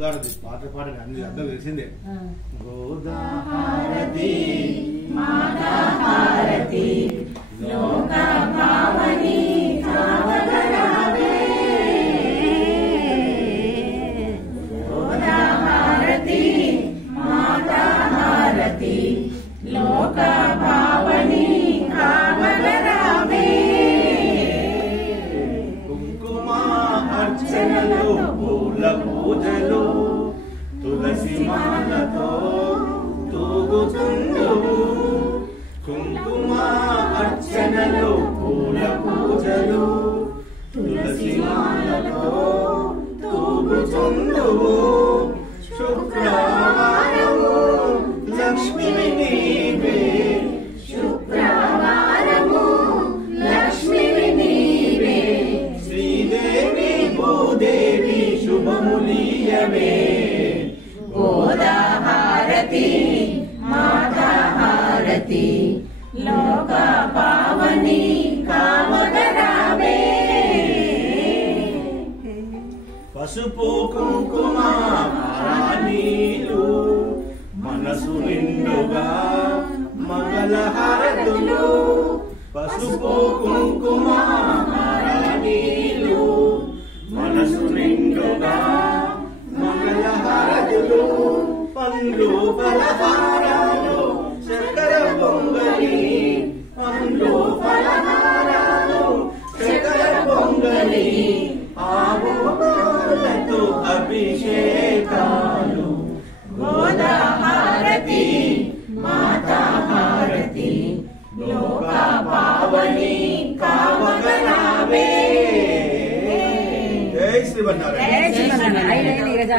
గోదావరి పాట పాటని అన్ని అర్థం తెలిసిందే. గోదాహారతి మాతాహారతి లోక పావని కావగరావే. గోదాహారతి మాతాహారతి లోక పావని కావగరావే. కుంకుమ అర్చనలు పూల పూజలు తులసి మాలతో తూగుతుండువు. కుంకుమ అర్చనలు పూల పూజలు తులసి మాలతో తూగుతుండువు. శుక్రవారము లక్ష్మివి నీవే. శుక్రవారము లక్ష్మివి నీవే. శ్రీదేవి భూదేవి శుభములీయవే. గోదాహారతి మాతాహారతి లోక పావని కావగరావే. పసుపు కుంకుమ నీళ్ళు మనసు నిండుగా మంగళహారతులు. పసుపు కుంకుమ నీళ్ళు మనసు నిండుగా మంగళహారతులు. పండ్లు ఫలహారాలు చక్కెర పొంగలి. పండ్లు ఫలహారాలు చక్కెర పొంగలి. ఆవు పాలతో అభిషేకాలు. గోదాహారతి మాతాహారతి లోక పావని కావగరావే. జై శ్రీమన్నారాయణ.